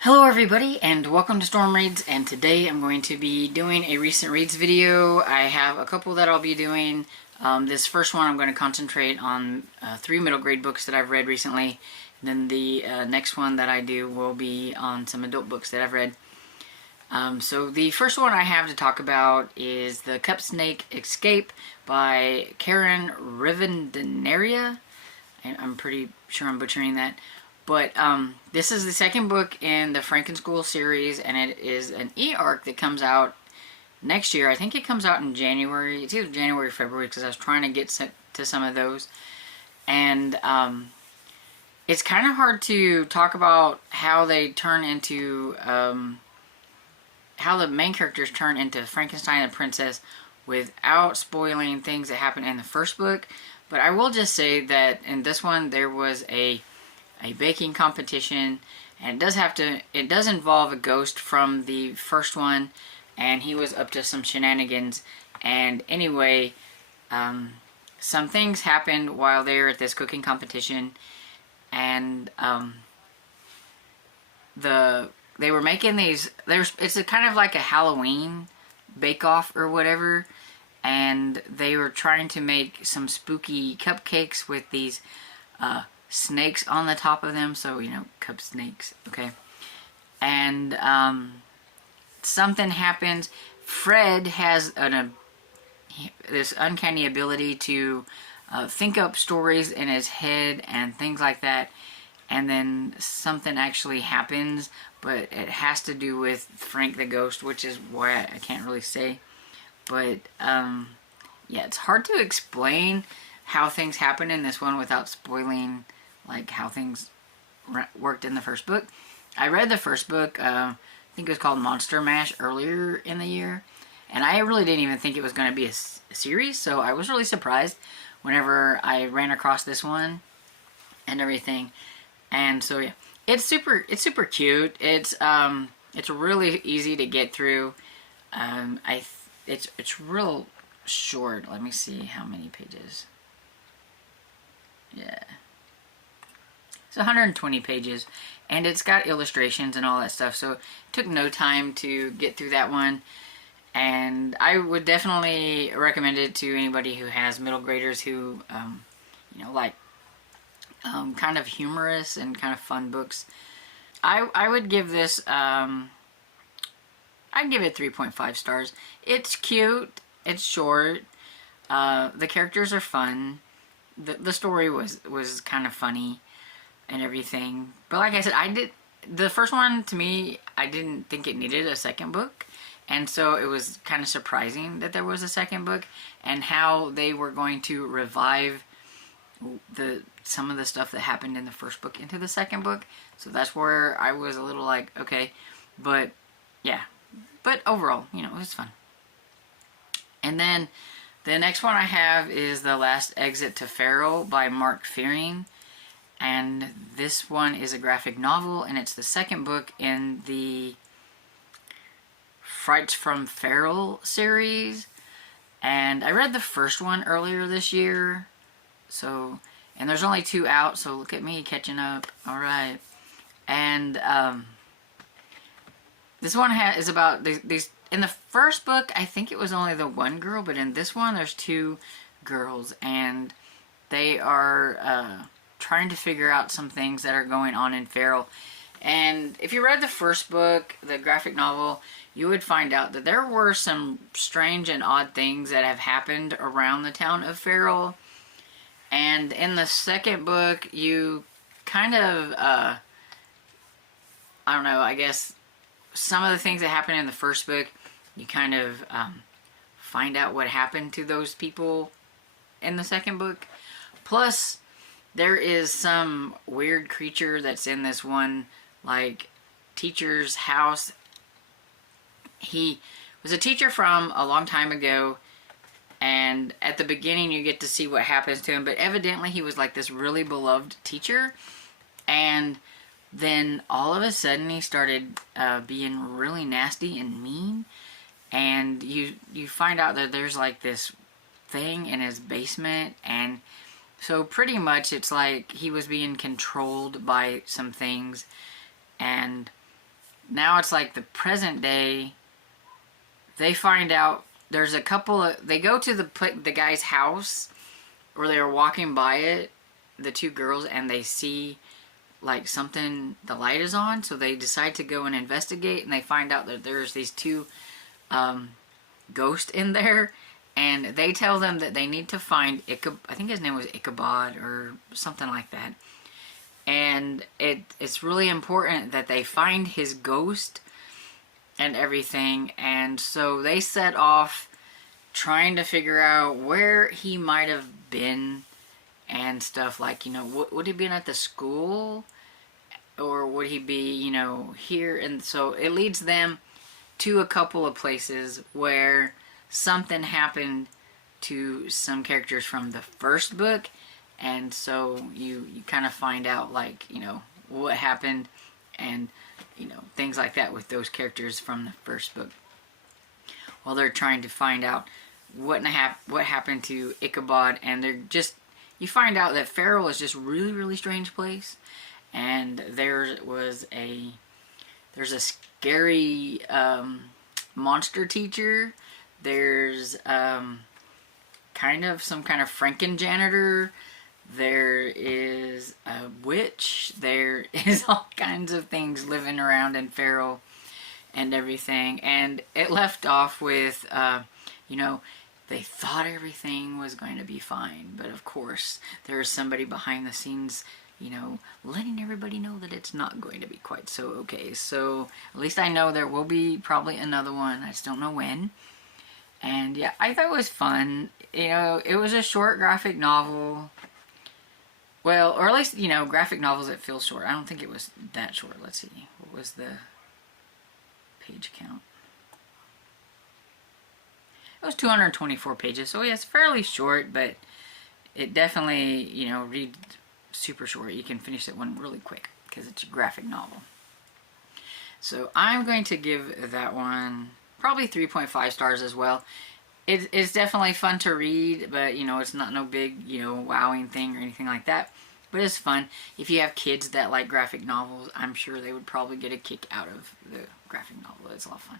Hello everybody and welcome to Storm Reads, and today I'm going to be doing a recent reads video. I have a couple that I'll be doing. This first one I'm going to concentrate on 3 middle grade books that I've read recently. And then the next one that I do will be on some adult books that I've read. So the first one I have to talk about is The Cup Snake Escape by Karen Rivendenaria. I'm pretty sure I'm butchering that. But this is the second book in the Franken-School series, and it is an e-arc that comes out next year. I think it comes out in January. It's either January or February, because I was trying to get to some of those. And it's kind of hard to talk about how they turn into, how the main characters turn into Frankenstein and the Princess without spoiling things that happen in the first book. But I will just say that in this one there was a baking competition, and it does involve a ghost from the first one, and he was up to some shenanigans. And anyway, some things happened while they were at this cooking competition, and they were making these, it's a kind of like a Halloween bake-off or whatever, and they were trying to make some spooky cupcakes with these snakes on the top of them, so you know, cup snakes, okay? And something happens. Fred has this uncanny ability to think up stories in his head and things like that, and then something actually happens, but it has to do with Frank the Ghost, which is why I can't really say. But yeah, it's hard to explain how things happen in this one without spoiling like how things worked in the first book. I read the first book, I think it was called Monster Mash, earlier in the year, and I really didn't even think it was going to be a series, so I was really surprised whenever I ran across this one and everything. And so yeah, it's super cute. It's really easy to get through. It's real short. Let me see how many pages. Yeah. It's 120 pages, and it's got illustrations and all that stuff, so it took no time to get through that one. And I would definitely recommend it to anybody who has middle graders who, you know, like kind of humorous and kind of fun books. I would give this, I'd give it 3.5 stars. It's cute, it's short, the characters are fun, the story was kind of funny and everything. But like I said, the first one, to me, I didn't think it needed a second book. And so it was kind of surprising that there was a second book, and how they were going to revive some of the stuff that happened in the first book into the second book. So that's where I was a little like, okay. But yeah, but overall, you know, it was fun. And then the next one I have is The Last Exit to Feral by Mark Fearing. And this one is a graphic novel, and it's the second book in the Frights from Feral series. And I read the first one earlier this year, so, and there's only 2 out, so look at me catching up. Alright. And this one is about these, in the first book I think it was only the one girl, but in this one there's 2 girls, and they are trying to figure out some things that are going on in Feral. And if you read the first book, the graphic novel, you would find out that there were some strange and odd things that have happened around the town of Feral. And in the second book, you kind of, I don't know, I guess some of the things that happened in the first book, you kind of find out what happened to those people in the second book. Plus, there is some weird creature that's in this one, like, teacher's house. He was a teacher from a long time ago, and at the beginning you get to see what happens to him, but evidently he was like this really beloved teacher, and then all of a sudden he started being really nasty and mean, and you find out that there's like this thing in his basement, and so pretty much it's like he was being controlled by some things, and now it's like the present day. They find out there's a couple of, they go to the guy's house, or they were walking by it, the two girls, and they see like something, the light is on, so they decide to go and investigate, and they find out that there's these two ghosts in there, and they tell them that they need to find I think his name was Ichabod or something like that, and it's really important that they find his ghost and everything. And so they set off trying to figure out where he might have been and stuff, like, you know, would he been at the school, or would he be, you know, here? And so it leads them to a couple of places where something happened to some characters from the first book, and so you kind of find out, like, you know, what happened, and, you know, things like that with those characters from the first book, while they're trying to find out what happened to Ichabod. And they're just, you find out that Farrell is just really, really strange place, and there's a scary monster teacher. There's kind of some kind of Franken janitor. There is a witch. There is all kinds of things living around in Farrell and everything. And it left off with, you know, they thought everything was going to be fine, but of course there's somebody behind the scenes, you know, letting everybody know that it's not going to be quite so okay. So at least I know there will be probably another one. I just don't know when. And yeah, I thought it was fun. You know, it was a short graphic novel. Well, or at least, you know, graphic novels that feel short. I don't think it was that short. Let's see. What was the page count? It was 224 pages. So yeah, it's fairly short, but it definitely, you know, read super short. You can finish that one really quick because it's a graphic novel. So I'm going to give that one probably 3.5 stars as well. It's definitely fun to read, but, you know, it's not no big, you know, wowing thing or anything like that. But it's fun. If you have kids that like graphic novels, I'm sure they would probably get a kick out of the graphic novel. It's a lot of fun.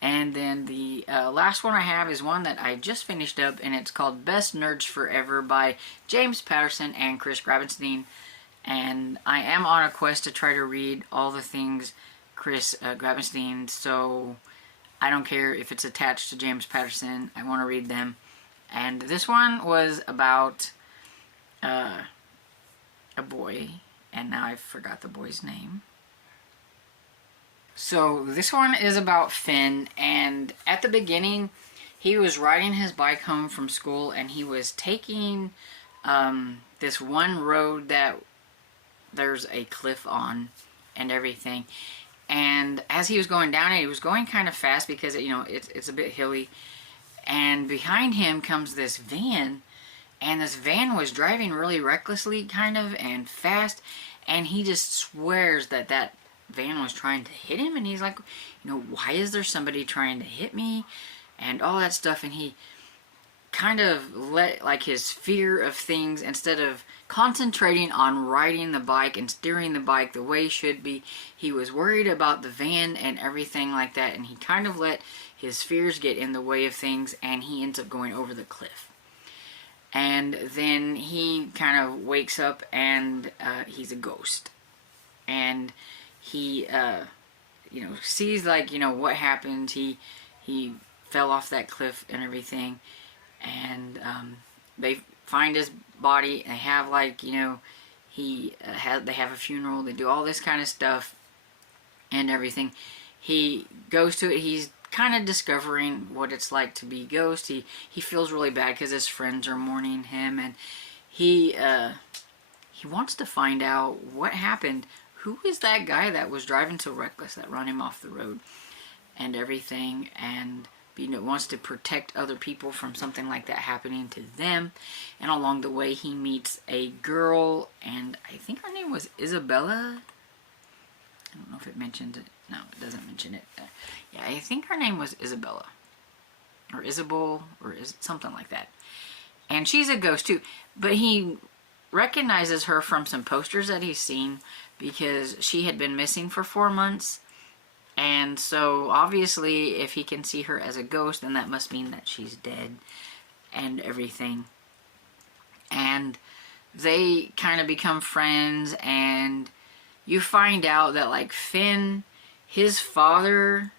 And then the last one I have is one that I just finished up, and it's called Best Nerds Forever by James Patterson and Chris Grabenstein. And I am on a quest to try to read all the things Chris Grabenstein, so I don't care if it's attached to James Patterson. I want to read them. And this one was about a boy, and now I forgot the boy's name. So this one is about Finn, and at the beginning he was riding his bike home from school, and he was taking this one road that there's a cliff on and everything. And as he was going down it, he was going kind of fast because, you know, it's a bit hilly. And behind him comes this van, and this van was driving really recklessly, kind of, and fast. And he just swears that that van was trying to hit him, and he's like, you know, why is there somebody trying to hit me, and all that stuff. And he kind of let, like, his fear of things, instead of concentrating on riding the bike and steering the bike the way it should be, he was worried about the van and everything like that, and he kind of let his fears get in the way of things, and he ends up going over the cliff. And then he kind of wakes up, and he's a ghost, and he you know, sees, like, you know, what happened. He fell off that cliff and everything, and they find his body. They have, like, you know, they have a funeral. They do all this kind of stuff and everything. He goes to it. He's kind of discovering what it's like to be a ghost. He feels really bad because his friends are mourning him, and he wants to find out what happened. Who is that guy that was driving so reckless that run him off the road and everything, and, you know, wants to protect other people from something like that happening to them. And along the way he meets a girl, and I think her name was Isabella. I don't know if it mentions it. No, it doesn't mention it. Yeah, I think her name was Isabella, or Isabel, or something like that. And she's a ghost too, but he recognizes her from some posters that he's seen, because she had been missing for 4 months, And so obviously if he can see her as a ghost, then that must mean that she's dead and everything. And they kind of become friends, and you find out that like Finn, his father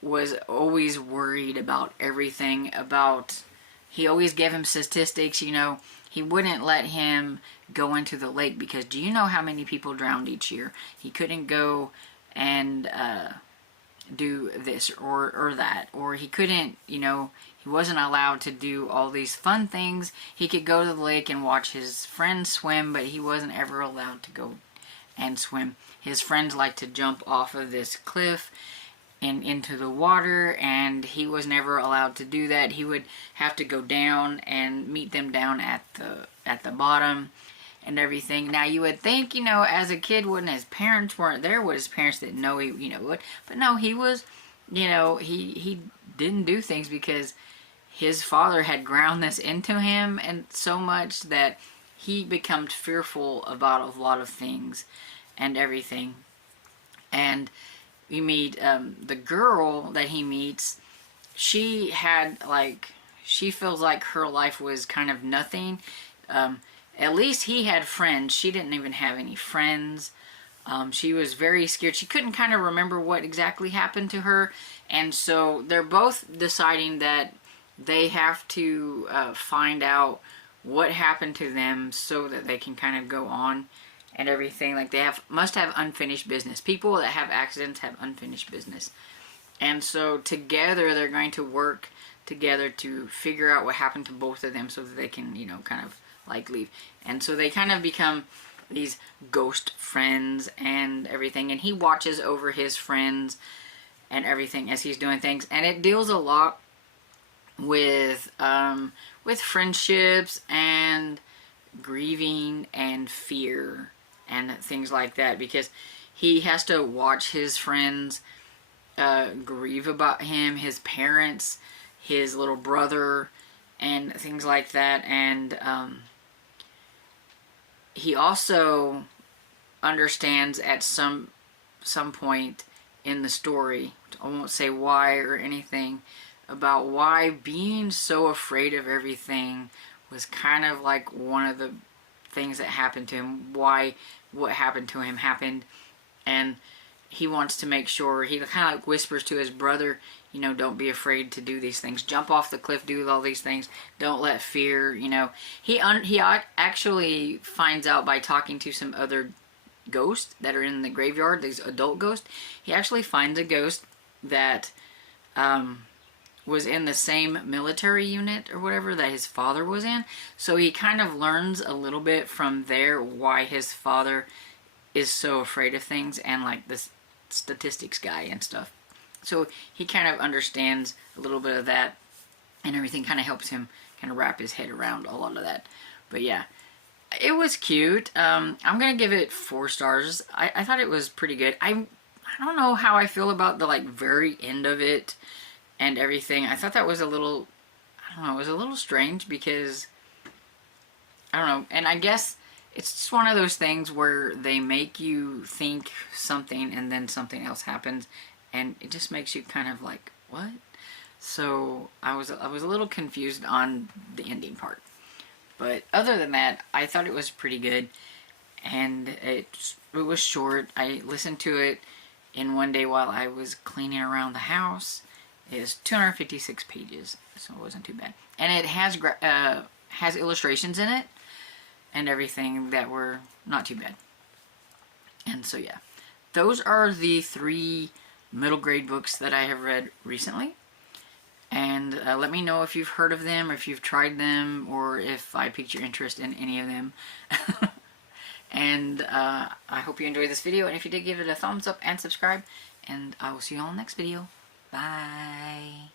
was always worried about everything, about, he always gave him statistics, you know, he wouldn't let him go into the lake because do you know how many people drowned each year? He couldn't go and do this or that, or he couldn't, you know, he wasn't allowed to do all these fun things. He could go to the lake and watch his friends swim, but he wasn't ever allowed to go and swim. His friends liked to jump off of this cliff and into the water, and he was never allowed to do that. He would have to go down and meet them down at the bottom and everything. Now you would think, you know, as a kid, when his parents weren't there, would his parents didn't know he, you know, would, but no, he was, you know, he didn't do things because his father had ground this into him, and so much that he became fearful about a lot of things and everything. And you meet the girl that he meets. She had like, she feels like her life was kind of nothing. At least he had friends. She didn't even have any friends. She was very scared. She couldn't kind of remember what exactly happened to her. And so they're both deciding that they have to find out what happened to them so that they can kind of go on and everything. Like they must have unfinished business. People that have accidents have unfinished business. And so together they're going to work together to figure out what happened to both of them so that they can, you know, kind of like leave. And so they kind of become these ghost friends and everything. And he watches over his friends and everything as he's doing things. And it deals a lot with friendships and grieving and fear and things like that, because he has to watch his friends grieve about him, his parents, his little brother, and things like that. And he also understands at some point in the story, I won't say why or anything, about why being so afraid of everything was kind of like one of the things that happened to him, why what happened to him happened. And he wants to make sure, he kind of like whispers to his brother, you know, don't be afraid to do these things, jump off the cliff, do all these things, don't let fear, you know. He actually finds out by talking to some other ghosts that are in the graveyard, these adult ghosts. He actually finds a ghost that was in the same military unit or whatever that his father was in. So he kind of learns a little bit from there why his father is so afraid of things, and like this statistics guy and stuff. So he kind of understands a little bit of that, and everything kind of helps him kind of wrap his head around a lot of that. But yeah, it was cute. I'm gonna give it 4 stars. I thought it was pretty good. I don't know how I feel about the like very end of it and everything. I thought that was a little, I don't know, it was a little strange because, I don't know, and I guess it's just one of those things where they make you think something and then something else happens, and it just makes you kind of like, what? So I was a little confused on the ending part. But other than that, I thought it was pretty good, and it was short. I listened to it in one day while I was cleaning around the house. It is 256 pages, so it wasn't too bad. And it has illustrations in it and everything that were not too bad. And so yeah, those are the 3 middle grade books that I have read recently. And let me know if you've heard of them, or if you've tried them, or if I piqued your interest in any of them. And I hope you enjoyed this video, and if you did, give it a thumbs up and subscribe, and I will see you all in the next video. Bye.